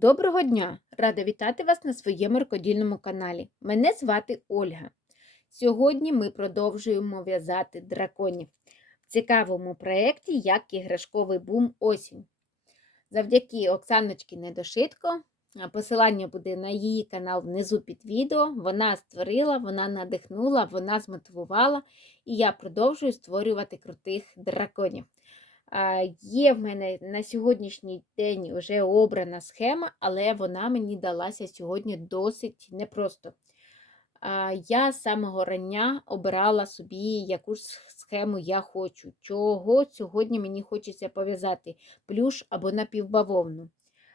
Доброго дня! Рада вітати вас на своєму рукодільному каналі. Мене звати Ольга. Сьогодні ми продовжуємо в'язати драконів в цікавому проєкті як іграшковий бум осінь. Завдяки Оксаночці Недошитко. Посилання буде на її канал внизу під відео. Вона створила, вона надихнула, вона змотивувала, і я продовжую створювати крутих драконів. Є в мене на сьогоднішній день вже обрана схема, але вона мені далася сьогодні досить непросто. Я з самого рання обирала собі, яку ж схему я хочу. Чого сьогодні мені хочеться пов'язати плюш або напівбавовну.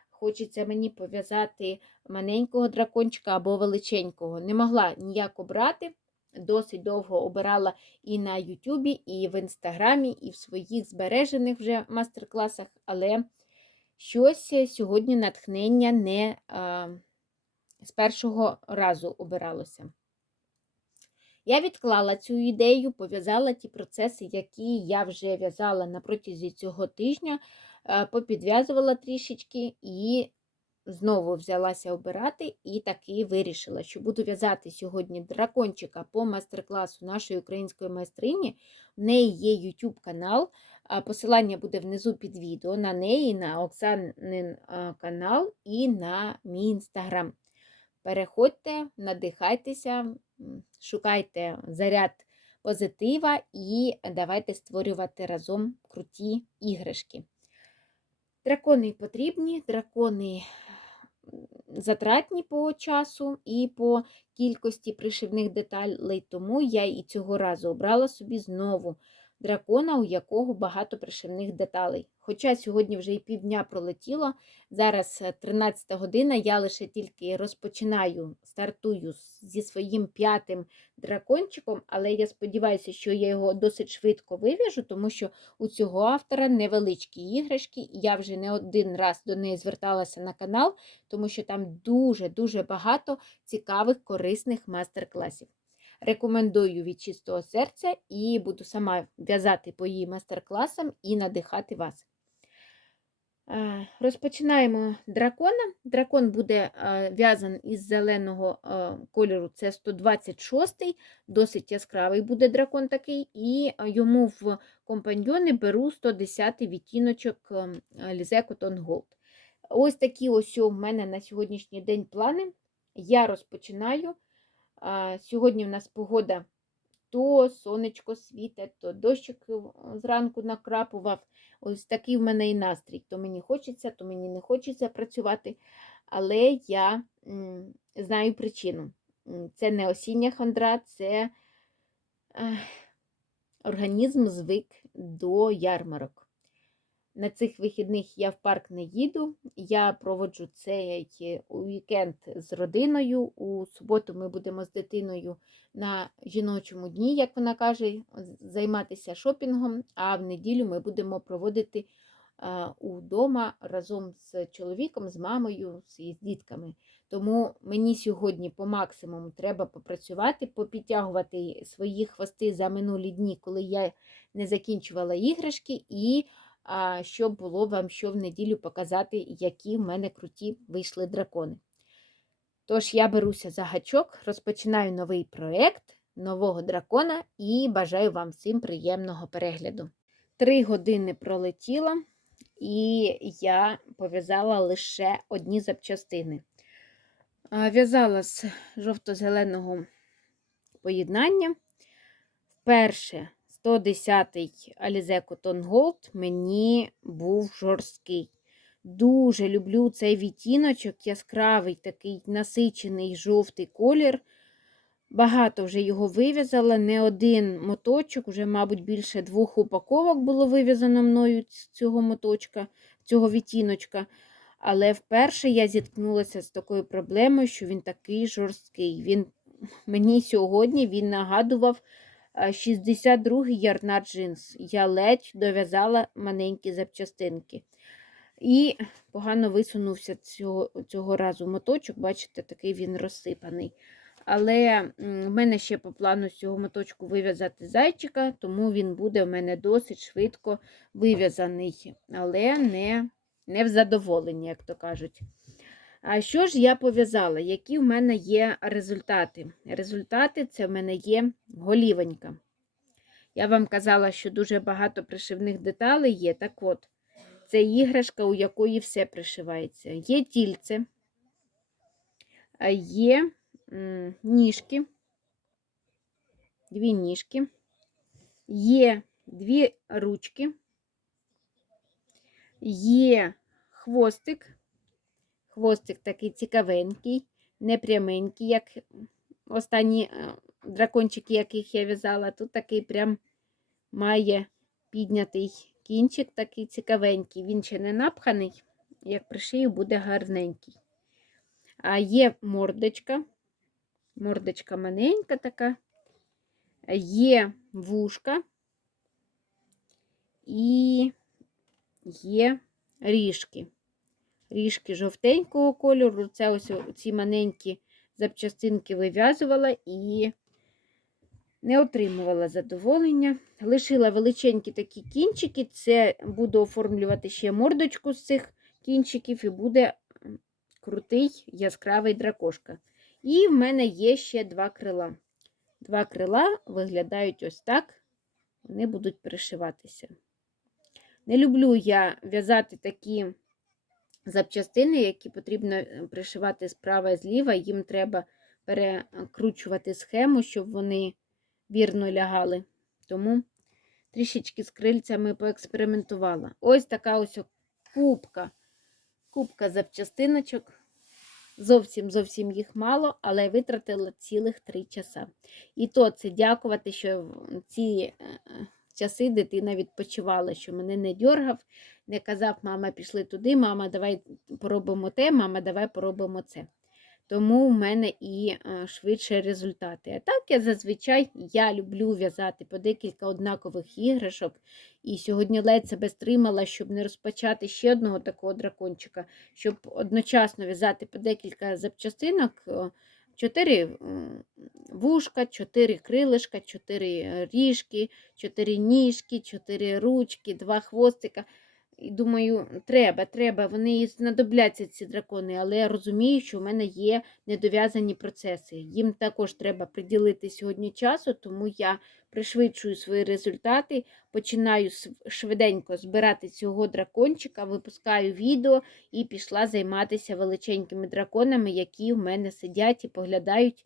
Хочеться мені пов'язати маленького дракончика або величенького. Не могла ніяк обрати. Досить довго обирала і на Ютубі, і в Інстаграмі, і в своїх збережених вже мастер-класах, але щось сьогодні натхнення не а, з першого разу обиралося. Я відклала цю ідею, пов'язала ті процеси, які я вже в'язала на протязі цього тижня, попідв'язувала трішечки і знову взялася обирати і таки вирішила, що буду в'язати сьогодні дракончика по майстер-класу нашої української майстрині. В неї є YouTube канал. Посилання буде внизу під відео на неї, на Оксанин канал і на мій інстаграм. Переходьте, надихайтеся, шукайте заряд позитива і давайте створювати разом круті іграшки. Дракони потрібні, дракони затратні по часу і по кількості пришивних деталей, тому я і цього разу обрала собі знову дракона, у якого багато пришивних деталей. Хоча сьогодні вже і півдня пролетіло, зараз 13 е, година, я лише тільки розпочинаю, стартую зі своїм п'ятим дракончиком, але я сподіваюся, що я його досить швидко вив'яжу, тому що у цього автора невеличкі іграшки, я вже не один раз до неї зверталася на канал, тому що там дуже-дуже багато цікавих, корисних майстер-класів. Рекомендую від чистого серця і буду сама в'язати по її майстер-класам і надихати вас. Розпочинаємо дракона. Дракон буде в'язаний із зеленого кольору, це 126-й, досить яскравий буде дракон такий, і йому в компаньйони беру 110-й відтіночок Lize Cotton Gold. Ось такі ось у мене на сьогоднішній день плани. Я розпочинаю. Сьогодні в нас погода то сонечко світить, то дощик е, зранку накрапував. Ось такий в мене і настрій. То мені хочеться, то мені не хочеться працювати. Але я знаю причину. Це не осіння хандра, це організм звик до ярмарок. На цих вихідних я в парк не їду. Я проводжу цей вікенд з родиною. У суботу ми будемо з дитиною на жіночому дні, як вона каже, займатися шопінгом, а в неділю ми будемо проводити удома разом з чоловіком, з мамою з дітками. Тому мені сьогодні по максимуму треба попрацювати, попідтягувати свої хвости за минулі дні, коли я не закінчувала іграшки. і щоб було вам що в неділю показати, які в мене круті вийшли дракони. Тож, я беруся за гачок, розпочинаю новий проєкт нового дракона і бажаю вам всім приємного перегляду. Три години пролетіло, і я пов'язала лише одні запчастини. В'язала з жовто-зеленого поєднання. Вперше 110-й Alize Cotton мені був жорсткий. Дуже люблю цей відтіночок, яскравий, такий насичений жовтий колір. Багато вже його вив'язала, не один моточок, вже, мабуть, більше двох упаковок було вив'язано мною цього моточка, цього відтіночка. Але вперше я зіткнулася з такою проблемою, що він такий жорсткий. Він Мені сьогодні він нагадував 62-й ярнар джинс. Я ледь дов'язала маленькі запчастинки. І погано висунувся цього цього разу моточок, бачите, такий він розсипаний. Але в мене ще по плану з цього моточку вив'язати зайчика, тому він буде у мене досить швидко вив'язаний, але не не в задоволенні, як то кажуть. А що ж я пов'язала? Які в мене є результати? Результати це в мене є голівонька. Я вам казала, що дуже багато пришивних деталей є. Так от, це іграшка, у якої все пришивається. Є тільце, є ніжки, дві ніжки, є дві ручки, є хвостик. Хвостик такий цікавенький, не пряменький, як останні е, дракончики, яких я в'язала. Тут такий прям має піднятий кінчик, такий цікавенький. Він ще не напханий, як пришию, буде гарненький. А є мордочка, мордочка маленька така, є вушка і є ріжки. Ріжки жовтенького кольору. Це ось ці маленькі запчастинки вив'язувала і не отримувала задоволення. Лишила величенькі такі кінчики. Це буду оформлювати ще мордочку з цих кінчиків, і буде крутий яскравий дракошка. І в мене є ще два крила. Два крила виглядають ось так, вони будуть перешиватися. Не люблю я в'язати такі запчастини, які потрібно е, пришивати справа і зліва, їм треба перекручувати схему, щоб вони вірно лягали. Тому трішечки з крильцями поекспериментувала. Ось така ось кубка. Кубка запчастиночок. Зовсім зовсім їх мало, але витратила цілих три часа. І то це дякувати, що ці е, часи дитина відпочивала, що мене не дьоргав, не казав, мама, пішли туди, мама, давай поробимо те, мама, давай поробимо це. Тому в мене і е, швидше результати. А так я зазвичай я люблю в'язати по декілька однакових іграшок. І сьогодні ледь себе стримала, щоб не розпочати ще одного такого дракончика, щоб одночасно в'язати по декілька запчастинок. Чотири вушка, чотири крилишка, чотири ріжки, чотири ніжки, чотири ручки, два хвостика. І думаю, треба, треба, вони знадобляться ці дракони, але я розумію, що в мене є недов'язані процеси. Їм також треба приділити сьогодні часу, тому я пришвидшую свої результати, починаю швиденько збирати цього дракончика, випускаю відео і пішла займатися величенькими драконами, які в мене сидять і поглядають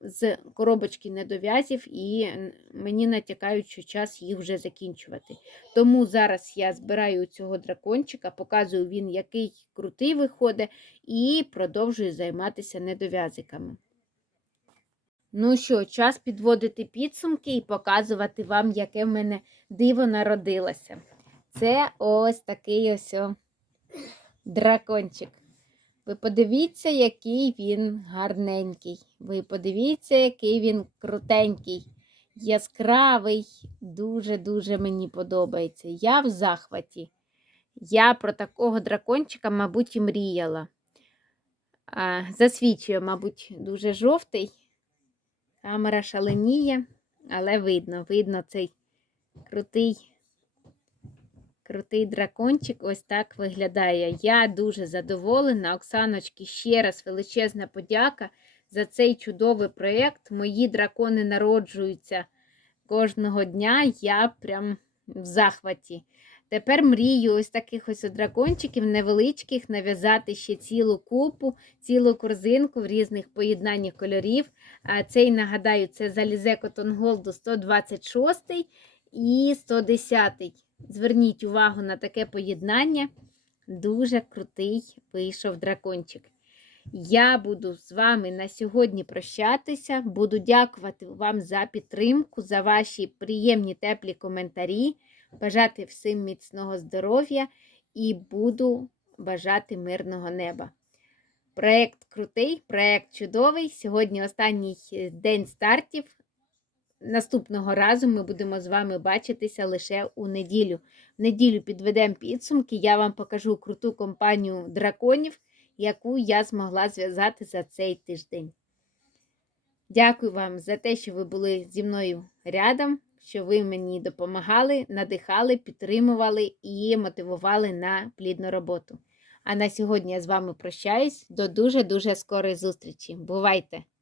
з коробочки недов'язів, і мені натякають, що час їх вже закінчувати. Тому зараз я збираю цього дракончика, показую він, який крутий виходить, і продовжую займатися недов'язиками. Ну що, час підводити підсумки і показувати вам, яке в мене диво народилося. Це ось такий ось дракончик. Ви подивіться, який він гарненький. Ви подивіться, який він крутенький, яскравий, дуже-дуже мені подобається. Я в захваті. Я про такого дракончика, мабуть, і мріяла. Засвічує, мабуть, дуже жовтий. Камера шаленіє, але видно, видно цей крутий Крутий дракончик ось так виглядає. Я дуже задоволена. Оксаночки, ще раз величезна подяка за цей чудовий проєкт. Мої дракони народжуються кожного дня. Я прям в захваті. Тепер мрію ось таких ось дракончиків невеличких нав'язати ще цілу купу, цілу корзинку в різних поєднаннях кольорів. Цей, нагадаю, це Залізе Gold 126 і 110. Зверніть увагу на таке поєднання. Дуже крутий вийшов дракончик. Я буду з вами на сьогодні прощатися. Буду дякувати вам за підтримку, за ваші приємні теплі коментарі, бажати всім міцного здоров'я і буду бажати мирного неба. Проєкт крутий, проєкт чудовий. Сьогодні останній день стартів. Наступного разу ми будемо з вами бачитися лише у неділю. В неділю підведемо підсумки, я вам покажу круту компанію драконів, яку я змогла зв'язати за цей тиждень. Дякую вам за те, що ви були зі мною рядом, що ви мені допомагали, надихали, підтримували і мотивували на плідну роботу. А на сьогодні я з вами прощаюсь. До дуже-дуже скорої зустрічі. Бувайте!